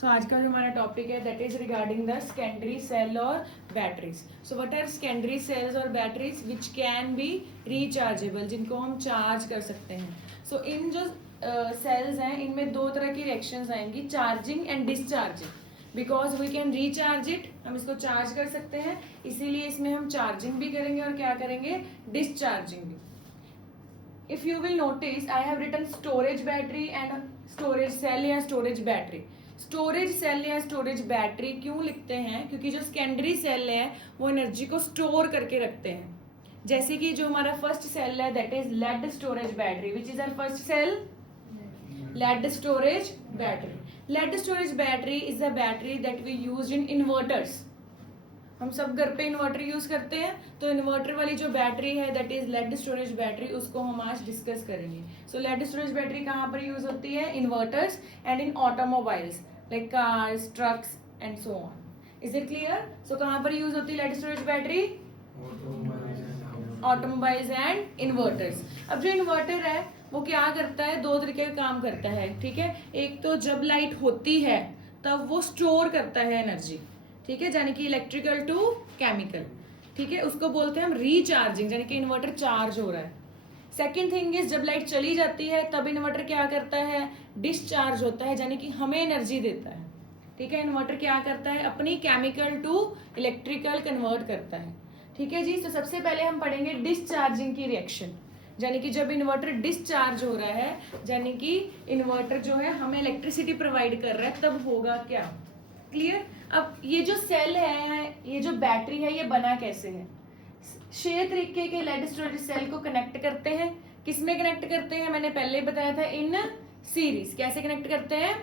सो आज का जो हमारा टॉपिक है that is regarding the secondary cell और batteries. So what are secondary cells और batteries which can be rechargeable, जिनको हम चार्ज कर सकते हैं. सो इन जो सेल्स हैं इनमें दो तरह की रिएक्शंस आएंगी, charging and discharging. Because we can recharge it, हम इसको चार्ज कर सकते हैं, इसीलिए इसमें हम चार्जिंग भी करेंगे और क्या करेंगे, डिस्चार्जिंग भी. If you will notice, I have written storage battery and storage cell या storage battery. स्टोरेज सेल या स्टोरेज बैटरी क्यों लिखते हैं, क्योंकि जो सेकेंडरी सेल है वो एनर्जी को स्टोर करके रखते हैं. जैसे कि जो हमारा फर्स्ट सेल है that is lead storage battery. Which is our first cell? Lead storage battery. Lead storage battery is a battery that we use in inverters. हम सब घर पे इन्वर्टर यूज करते हैं, तो इन्वर्टर वाली जो बैटरी है that is lead storage battery, उसको हम आज डिस्कस करेंगे. सो लेड स्टोरेज बैटरी कहाँ पर यूज होती है? Inverters and in automobiles like cars, trucks and so on. Is it clear? So कहाँ पर यूज होती है lead storage battery? Automobiles and inverters. अब जो इन्वर्टर है वो क्या करता है, दो तरीके का काम करता है. ठीक है, एक तो जब लाइट होती है तब वो स्टोर करता है एनर्जी. ठीक है, यानी कि इलेक्ट्रिकल टू केमिकल. ठीक है, उसको बोलते हैं हम रीचार्जिंग, यानी कि इन्वर्टर चार्ज हो रहा है. सेकेंड थिंग इज जब लाइट चली जाती है तब इन्वर्टर क्या करता है, डिस्चार्ज होता है, यानी कि हमें एनर्जी देता है. ठीक है, इन्वर्टर क्या करता है, अपनी केमिकल टू इलेक्ट्रिकल कन्वर्ट करता है. ठीक है जी. तो सबसे पहले हम पढ़ेंगे डिस्चार्जिंग की रिएक्शन, यानी कि जब इन्वर्टर डिस्चार्ज हो रहा है, यानी कि इन्वर्टर जो है हमें इलेक्ट्रिसिटी प्रोवाइड कर रहा है, तब होगा क्या. क्लियर? अब ये जो सेल है, ये जो बैटरी है, ये बना कैसे है? 6 तरीके के लेड स्टोरेज सेल को कनेक्ट करते हैं. किसमें कनेक्ट करते हैं? मैंने पहले बताया था, इन सीरीज. कैसे कनेक्ट करते हैं?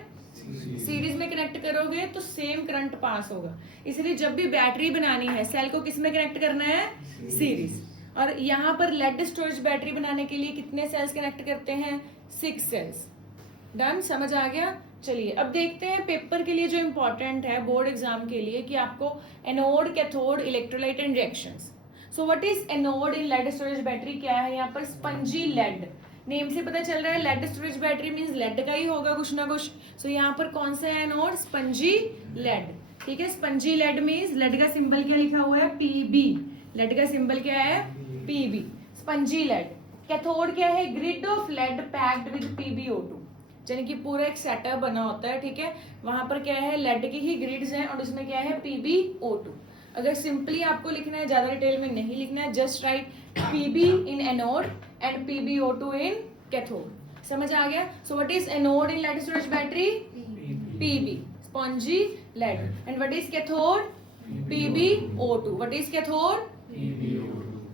सीरीज में कनेक्ट करोगे तो सेम करंट पास होगा. इसलिए जब भी बैटरी बनानी है सेल को किसमें कनेक्ट करना है? सीरीज. और यहाँ पर लेड स्टोरेज बैटरी बनाने के लिए कितने सेल्स कनेक्ट करते हैं? 6 सेल्स. डन? समझ आ गया? चलिए अब देखते हैं पेपर के लिए जो इम्पोर्टेंट है बोर्ड एग्जाम के लिए, कि आपको anode, cathode, electrolyte and reactions. So what is anode in lead storage battery? क्या है यहाँ पर? Spongy lead. नेम से पता चल रहा है lead storage battery means lead का ही होगा कुछ ना कुछ. सो यहाँ पर कौन सा है एनोड? Spongy lead. ठीक है, स्पंजी लेड मींस लेड का सिंबल क्या लिखा हुआ है? पीबी. लेड का सिंबल क्या है? पीबी. Spongy lead. कैथोड क्या है? Grid of lead packed with PbO2, यानी कि पूरा एक सेटअप बना होता है. ठीक है, वहां पर क्या है, लेड की ही ग्रिड्स हैं और उसमें क्या है, PbO2. अगर सिंपली आपको लिखना है, ज्यादा डिटेल में नहीं लिखना है, just write Pb in anode and PbO2 in cathode. समझ आ गया? So what is anode in lead storage battery? Pb, spongy lead. And what is cathode? PbO2. What is cathode?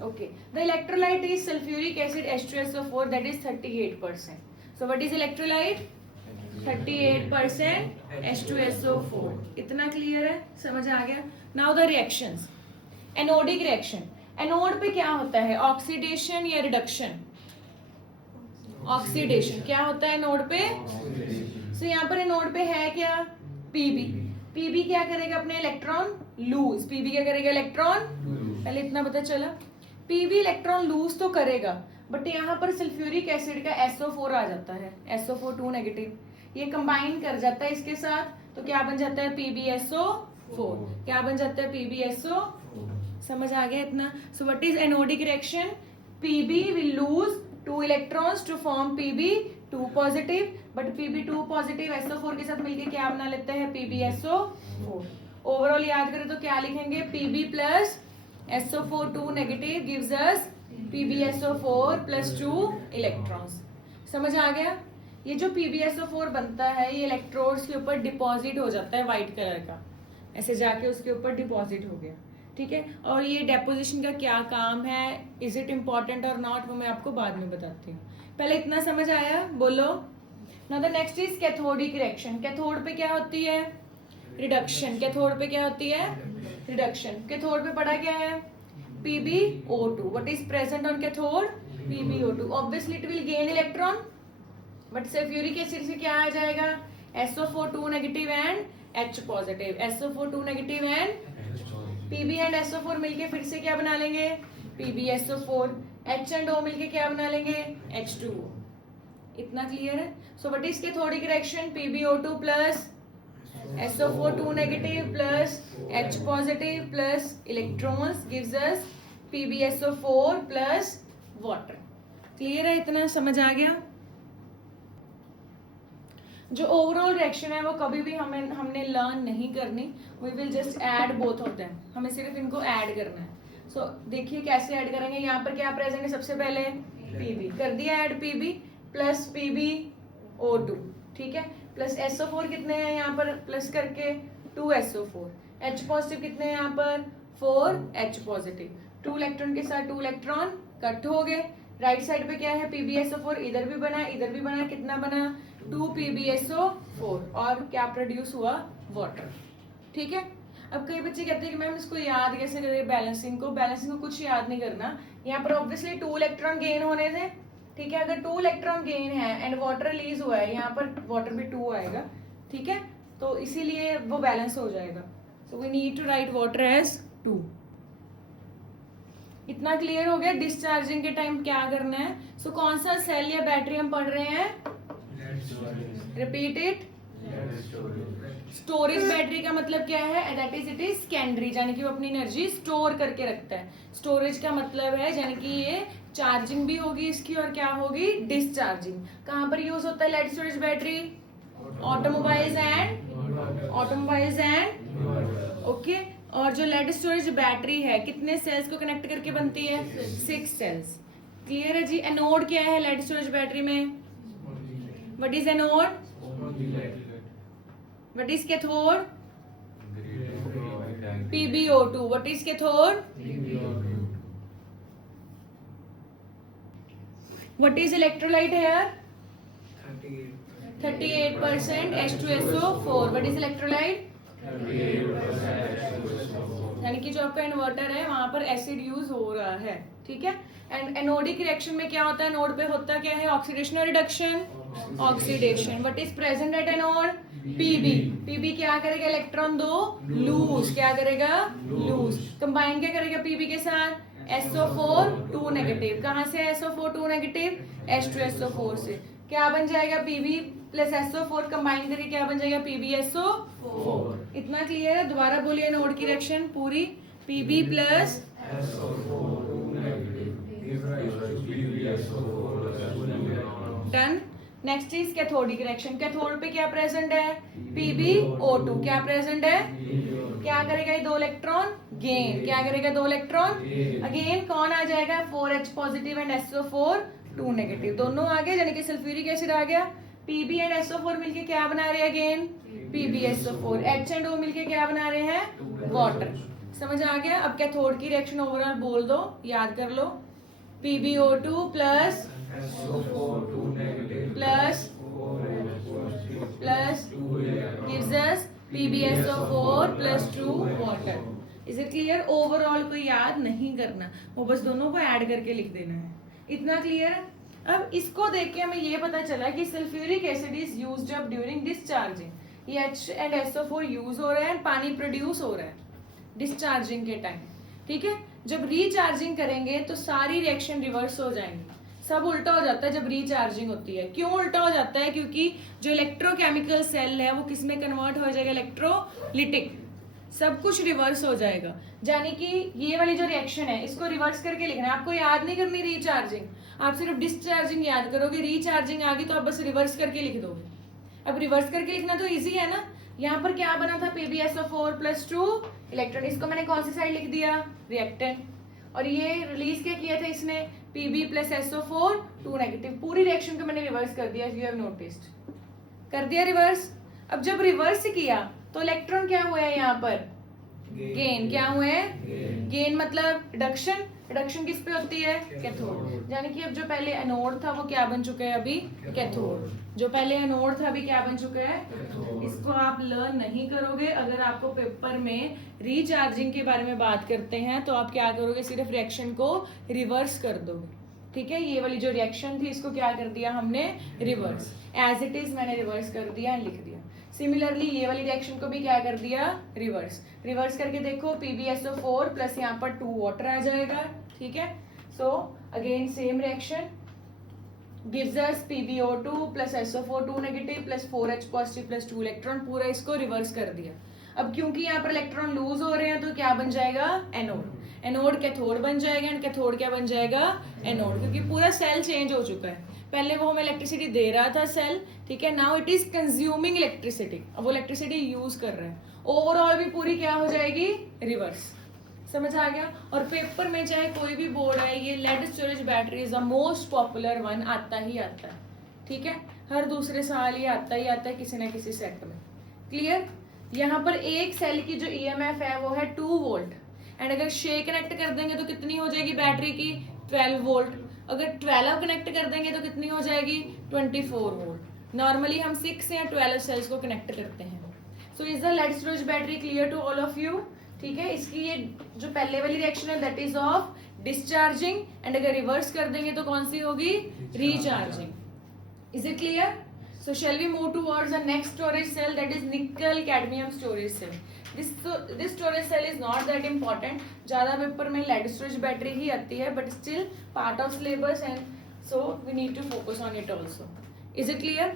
Okay. The electrolyte is sulfuric acid H2SO4, that is 38%. So what is electrolyte? 38% H2SO4. इतना clear है? समझ आ गया? Now the reactions. Anodic reaction. Anode पे क्या होता है? Oxidation या रिडक्शन? ऑक्सीडेशन. क्या होता है एनोड पे? So यहाँ पर एनोड पे है क्या? Pb. Pb क्या करेगा? अपने इलेक्ट्रॉन लूज. Pb क्या करेगा? इलेक्ट्रॉन. पहले इतना पता चला. Pb इलेक्ट्रॉन लूज तो करेगा, बट यहाँ पर सल्फ्यूरिक एसिड का SO4 आ जाता है, SO4 नेगेटिव. ये कंबाइन कर जाता है इसके साथ, तो क्या बन जाता है? PbSO4. क्या बन जाता है? PbSO. समझ आ गया इतना? So what is anodic reaction? Pb will lose 2 electrons to form Pb2 positive, but Pb2 positive SO4 के साथ मिलके क्या बना लेता है? PbSO4. ओवरऑल याद करें तो क्या लिखेंगे? Pb plus SO4 negative gives us PbSO4 plus 2 electrons. समझ आ गया? ये जो PbSO4 बनता है ये इलेक्ट्रोड्स के ऊपर डिपॉजिट हो जाता है व्हाइट कलर का, ऐसे जाके उसके ऊपर डिपॉजिट हो गया. ठीक है, और ये डेपोजिशन का क्या काम है, इज इट इम्पोर्टेंट और नॉट, वो मैं आपको बाद में बताती हूँ. पहले इतना समझ आया? बोलो. Now the next is cathodic reaction. Cathode पे क्या होती है? रिडक्शन. कैथोड पे क्या होती है? रिडक्शन. कैथोड पे पढ़ा क्या है? PbO2. What is present on cathode? PbO2. Obviously it will gain electron, but sulfuric acid से क्या आ जाएगा? SO4 negative and H positive. SO4 negative and Pb and SO4 मिलके फिर से क्या बना लेंगे? PbSO4. H and O मिलके क्या बना लेंगे? H2O. इतना क्लियर है? सो what is cathodic reaction? PbO2 plus SO4 2 negative plus H positive plus electrons gives us PbSO4 plus water. Clear है? इतना समझ आ गया? जो ओवरऑल रिएक्शन है वो कभी भी हमने लर्न नहीं करनी. We will just add both of them. हमें सिर्फ इनको ऐड करना है. सो देखिए कैसे ऐड करेंगे. यहाँ पर क्या प्रेजेंट है? सबसे पहले Pb कर दिया ऐड. Pb प्लस PbO2, ठीक है, प्लस SO4 कितने हैं यहाँ पर प्लस करके 2SO4. H पॉजिटिव कितने हैं यहाँ पर 4H पॉजिटिव. 2 इलेक्ट्रॉन के साथ 2 इलेक्ट्रॉन कट हो गए. राइट साइड पे क्या है? PbSO4 इधर भी बना इधर भी बना. कितना बना? 2 PbSO4 और क्या प्रोड्यूस हुआ? वाटर. ठीक है. अब कई बच्चे कहते हैं कि मैम इसको याद कैसे करें बैलेंसिंग को. बैलेंसिंग को कुछ याद नहीं करना. यहाँ पर ऑब्वियसली 2 इलेक्ट्रॉन गेन होने थे. ठीक है. अगर 2 इलेक्ट्रॉन गेन है एंड वाटर रिलीज हुआ है, यहाँ पर वाटर भी 2 आएगा. ठीक है. तो इसीलिए वो बैलेंस हो जाएगा. So we need to write water as 2. इतना क्लियर हो गया. डिस्चार्जिंग के टाइम क्या करना है. सो कौन सा सेल या बैटरी हम पढ़ रहे हैं? Repeat it. स्टोरेज बैटरी का मतलब क्या है? That is it is secondary, यानी कि वो अपनी एनर्जी स्टोर करके रखता है. स्टोरेज का मतलब है यानी कि ये चार्जिंग भी होगी इसकी और क्या होगी? डिस्चार्जिंग. कहाँ पर यूज होता है lead storage battery? Automobiles and okay. और जो लेड स्टोरेज बैटरी है कितने सेल्स को कनेक्ट करके बनती है? 6 सेल्स. क्लियर है जी. एनोड क्या है लेड स्टोरेज बैटरी में? What is anode? What is cathode? PbO2. What is cathode? What is electrolyte here? 38% H2SO4. What is electrolyte? यानी कि जो आपका इन्वर्टर है वहां पर एसिड यूज हो रहा है. ठीक है. एंड एनोडिक रिएक्शन में क्या होता है? नोड पे होता क्या है? ऑक्सीडेशन और reduction. Oxidation. What is present at anode? Pb क्या करेगा? इलेक्ट्रॉन दो लूज. क्या करेगा? लूज. कंबाइन क्या करेगा Pb के साथ? SO4 2 negative. कहाँ से SO4 2 नेगेटिव? H2SO4 से. क्या बन जाएगा? Pb प्लस SO4 कंबाइन करके क्या बन जाएगा? PbSO4. इतना क्लियर है? दोबारा बोलिए नोड की रिएक्शन पूरी. Pb plus done. Next is cathodic reaction. Cathode पे क्या प्रेजेंट है? PbO2. क्या प्रेजेंट है? क्या करेगा ये? 2 इलेक्ट्रॉन गेन. क्या करेगा? 2 इलेक्ट्रॉन अगेन. कौन आ जाएगा? 4H positive and SO4 2 negative. दोनों आ गए यानी कि सल्फ्यूरिक एसिड आ गया. Pb एंड SO4 मिलके क्या बना रहे हैं? Again PbSO4. H and O मिलके क्या बना रहे हैं? वाटर. समझ आ गया? अब कैथोड की रिएक्शन ओवरऑल बोल दो, याद कर लो. PbO2 plus gives us PbSO4 plus 2 water. Is it clear? Overall को याद नहीं करना, वो बस दोनों को ऐड करके लिख देना है. इतना क्लियर? अब इसको देख के हमें ये पता चला कि sulphuric acid is used up during discharging. ये H एंड SO4 यूज हो रहा है, पानी प्रोड्यूस हो रहा है डिस्चार्जिंग के टाइम. ठीक है. जब रीचार्जिंग करेंगे तो सारी रिएक्शन रिवर्स हो जाएंगी. सब उल्टा हो जाता है जब रीचार्जिंग होती है. क्यों उल्टा हो जाता है? क्योंकि जो इलेक्ट्रोकेमिकल सेल है वो किस में कन्वर्ट हो जाएगा? इलेक्ट्रोलिटिक. सब कुछ रिवर्स हो जाएगा. यानी कि ये वाली जो रिएक्शन है इसको रिवर्स करके लिखना है. आपको याद नहीं करनी रीचार्जिंग, आप सिर्फ डिस्चार्जिंग याद करोगे. रीचार्जिंग आ गई तो आप बस रिवर्स करके लिख दोगे. अब रिवर्स करके लिखना तो इजी है ना. यहाँ पर क्या बना था? PbSO4 plus 2 electron. इसको मैंने कौन सी साइड लिख दिया? रिएक्टेंट. और ये रिलीज क्या किया था इसने? Pb plus SO4 2 negative. पूरी रिएक्शन को मैंने रिवर्स कर दिया. You have noticed. कर दिया रिवर्स. अब जब रिवर्स किया तो इलेक्ट्रॉन क्या हुआ है यहाँ पर? गेन. क्या हुए हैं? गेन मतलब रिडक्शन. रिडक्शन किस पे होती है? कैथोड. यानी कि अब जो पहले एनोड था वो क्या बन चुका है? अभी कैथोड. जो पहले एनोड था अभी क्या बन चुका है? इसको आप लर्न नहीं करोगे. अगर आपको पेपर में रीचार्जिंग के बारे में बात करते हैं तो आप क्या करोगे? सिर्फ रिएक्शन को रिवर्स कर दोगे. ठीक है. ये वाली जो रिएक्शन थी इसको क्या कर दिया हमने? रिवर्स. एज इट इज मैंने रिवर्स कर दिया, लिख दिया. सिमिलरली ये वाली रिएक्शन को भी क्या कर दिया? रिवर्स. रिवर्स करके देखो. PbSO4 प्लस यहाँ पर 2 वाटर आ जाएगा. ठीक है. So again same reaction. gives us PbO2 plus SO4 2 negative plus 4H positive plus 2 electron, पूरा इसको रिवर्स कर दिया। अब क्योंकि यहाँ पर इलेक्ट्रॉन लूज हो रहे हैं तो क्या बन जाएगा, एनोड। एनोड कैथोड बन जाएगा एंड कैथोड क्या बन जाएगा, एनोड, क्योंकि पूरा सेल चेंज हो चुका है। पहले वो हमें इलेक्ट्रिसिटी दे रहा था सेल, ठीक है, now it is consuming electricity, अब वो इलेक्ट्रिसिटी यूज कर रहे हैं। ओवरऑल भी पूरी क्या हो जाएगी, रिवर्स। समझ आ गया। और पेपर में चाहे कोई भी बोर्ड है, ये lead storage battery is the most popular one, आता ही आता है, ठीक है, हर दूसरे साल ये आता ही आता है किसी ना किसी सेट में। क्लियर। यहाँ पर एक सेल की जो ईएमएफ है वो है 2 वोल्ट एंड अगर 6 कनेक्ट कर देंगे तो कितनी हो जाएगी बैटरी की, 12 वोल्ट। अगर 12 कनेक्ट कर देंगे तो कितनी हो जाएगी, 24 वोल्ट। नॉर्मली हम 6 या 12 सेल्स को कनेक्ट करते हैं। So is the lead storage battery clear to all of you, ठीक है। इसकी ये जो पहले वाली रिएक्शन है that is of discharging and अगर रिवर्स कर देंगे तो कौन सी होगी, recharging. Is it clear? So shall we move towards the next storage cell, that is nickel cadmium storage cell. This storage cell is not that important. ज़्यादा paper में lead storage battery ही आती है, but still part of syllabus and so we need to focus on it also. Is it clear?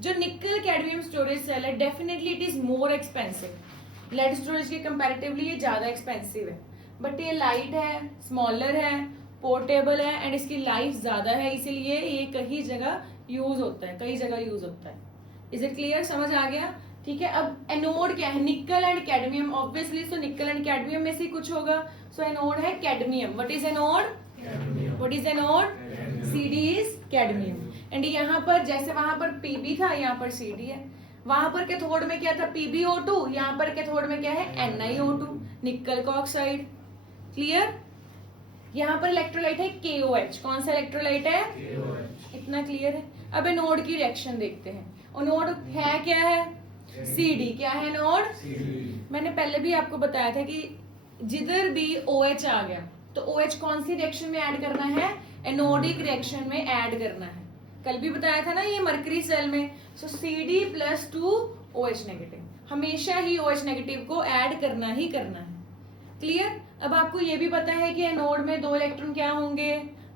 जो nickel cadmium storage cell है, definitely it is more expensive. lead storage के comparatively ये ज़्यादा expensive है, but ये light है, smaller है, portable है एंड इसकी लाइफ ज्यादा है, इसीलिए ये कई जगह यूज होता है, कई जगह यूज होता है। Is it clear? समझ आ गया, ठीक है। अब एनोड क्या है, निकल एंड कैडमियम, ऑब्वियसली सो निकल एंड कैडमियम में से कुछ होगा। सो एनोड है cadmium. What is anode? What is anode? CD is cadmium. And यहाँ पर जैसे वहां पर पीबी था, यहाँ पर सीडी है। वहां पर कैथोड में क्या था, PbO2, यहाँ पर कैथोड में क्या है, NiO2, निकल का ऑक्साइड। क्लियर। यहाँ पर इलेक्ट्रोलाइट है KOH, कौन सा इलेक्ट्रोलाइट है, KOH। इतना क्लियर है। अब एनोड की रिएक्शन देखते हैं। एनोड है क्या है, CD। क्या है एनोड? मैंने पहले भी आपको बताया था कि जिधर भी OH आ गया तो OH कौन सी रिएक्शन में ऐड करना है, एनोडिक रिएक्शन में ऐड करना है। कल भी बताया था ना ये मरकरी सेल में। सो CD प्लस 2 OH नेगेटिव, हमेशा ही OH नेगेटिव को ऐड करना ही करना है। क्लियर। अब आपको ये भी पता है कि एनोड में 2 इलेक्ट्रॉन क्या होंगे,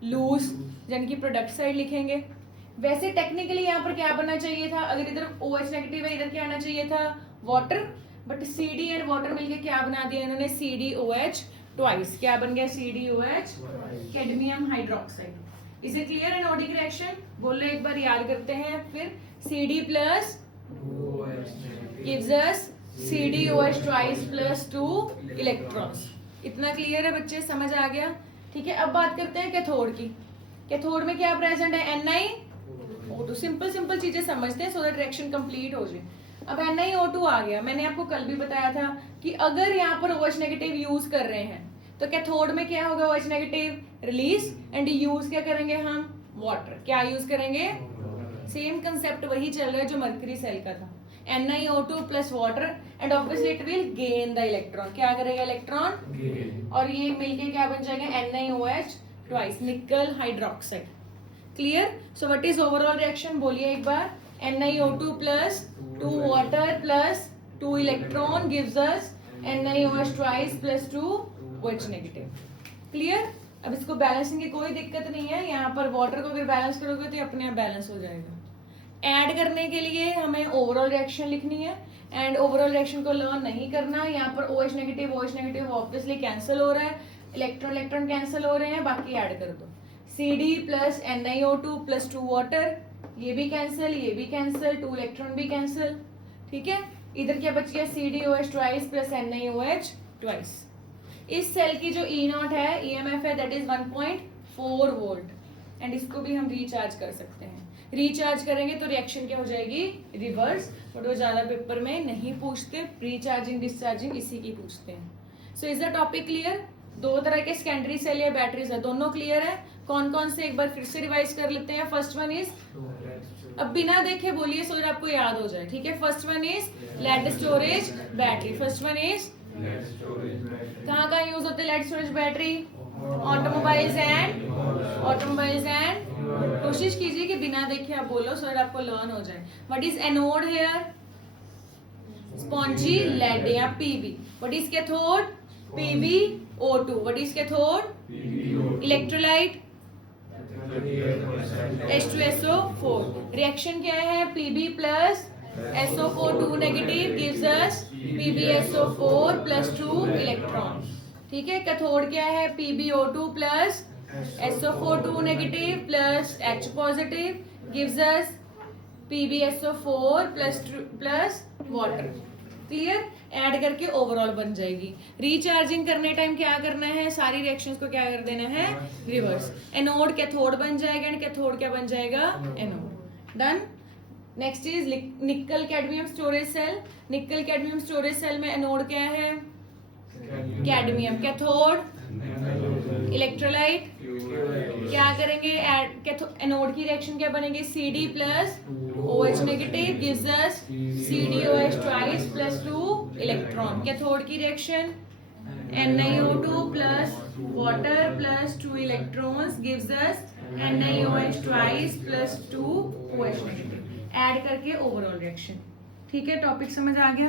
लूज, यानी कि प्रोडक्ट साइड लिखेंगे। वैसे टेक्निकली यहाँ पर क्या बनना चाहिए था, अगर इधर OH नेगेटिव है इधर क्या आना चाहिए था, water, but CD and water मिलके क्या बना दिया इन्होंने, CdOH ट्वाइस। क्या बन गया, CdOH, cadmium hydroxide. Is it clear? Anodic reaction बोलो एक बार, याद करते हैं फिर। CD plus gives us CdOH twice plus 2 electrons. इतना क्लियर है बच्चे, समझ आ गया, ठीक है। अब बात करते हैं कैथोड की। कैथोड में क्या प्रेजेंट है, NiO2। सिंपल सिंपल चीजें समझते हैं सो दैट रिएक्शन कंप्लीट हो जाए। अब NiO2 आ गया, मैंने आपको कल भी बताया था कि अगर यहाँ पर OH नेगेटिव यूज कर रहे हैं तो कैथोड में क्या होगा, OH negative release and use क्या करेंगे हम, वाटर। क्या यूज करेंगे, सेम कंसेप्ट वही चल रहा है जो मरकरी सेल का था, NiO2 plus water and obviously it will gain the electron। क्या करेगा इलेक्ट्रॉन, और ये मिलके क्या बन जाएगा, NiOH ट्वाइस, निकल hydroxide. Clear. So what is overall reaction बोलिए एक बार, NiO2 plus 2 water plus 2 electron gives us NiOH twice plus 2 OH negative। Clear. अब इसको बैलेंसिंग की कोई दिक्कत नहीं है, यहाँ पर वाटर को अगर बैलेंस करोगे तो अपने आप बैलेंस हो जाएगा। ऐड करने के लिए हमें ओवरऑल रिएक्शन लिखनी है एंड ओवरऑल रिएक्शन को लर्न नहीं करना। यहाँ पर OH नेगेटिव ऑब्वियसली कैंसिल हो रहा है, इलेक्ट्रॉन कैंसिल हो रहे हैं, बाकी ऐड कर दो। CD plus NiO2 plus 2 water, ये भी कैंसिल, ये भी कैंसिल, 2 इलेक्ट्रॉन भी कैंसिल, ठीक है। इधर क्या बच गया, CdOH twice plus NiOH twice. इस सेल की जो E0 है, EMF है, दैट इज 1.4 वोल्ट एंड इसको भी हम रिचार्ज कर सकते हैं। रिचार्ज करेंगे तो रिएक्शन क्या हो जाएगी, रिवर्स, बट वो ज्यादा पेपर में नहीं पूछते, रिचार्जिंग डिस्चार्जिंग इसी की पूछते हैं। So is the topic clear? 2 तरह के सेकेंडरी सेल या बैटरीज है, दोनों क्लियर है? कौन कौन से एक बार फिर से रिवाइज कर लेते हैं। फर्स्ट वन इज, अब बिना देखे बोलिए सो दैट आपको याद हो जाए, ठीक है। First one is lead storage battery. First one is, कहाँ कहाँ यूज होते हैं lead storage battery, automobiles and कोशिश कीजिए कि बिना देखे आप बोलो सो दैट आपको लर्न हो जाए। What is anode here, spongy lead या PB. What is cathode, PbO2। What is cathode, electrolyte, H2SO4। Reaction क्या है? Pb plus SO4 2 negative gives us PbSO4 plus 2 electron. ठीक है। कैथोड क्या है? PbO2 plus SO4 2 negative plus H positive gives us PbSO4 plus water. Clear? Add करके overall बन जाएगी। Recharging करने टाइम क्या करना है? सारी रिएक्शंस को क्या कर देना है? रिवर्स। एनोड कैथोड बन जाएगा एंड कैथोड क्या बन जाएगा? Anode. Done. Next is nickel cadmium storage cell. Nickel cadmium storage cell में एनोड क्या है? कैडमियम। Cathode electrolyte. क्या करेंगे? एनोड की रिएक्शन क्या बनेगी? Cd plus OH negative gives us CdOH twice plus 2 electron. Cathode की reaction NiO2 plus water plus 2 electrons gives us NiOH twice plus 2 OH negative. Add करके overall reaction. ठीक है, topic समझ आ गया?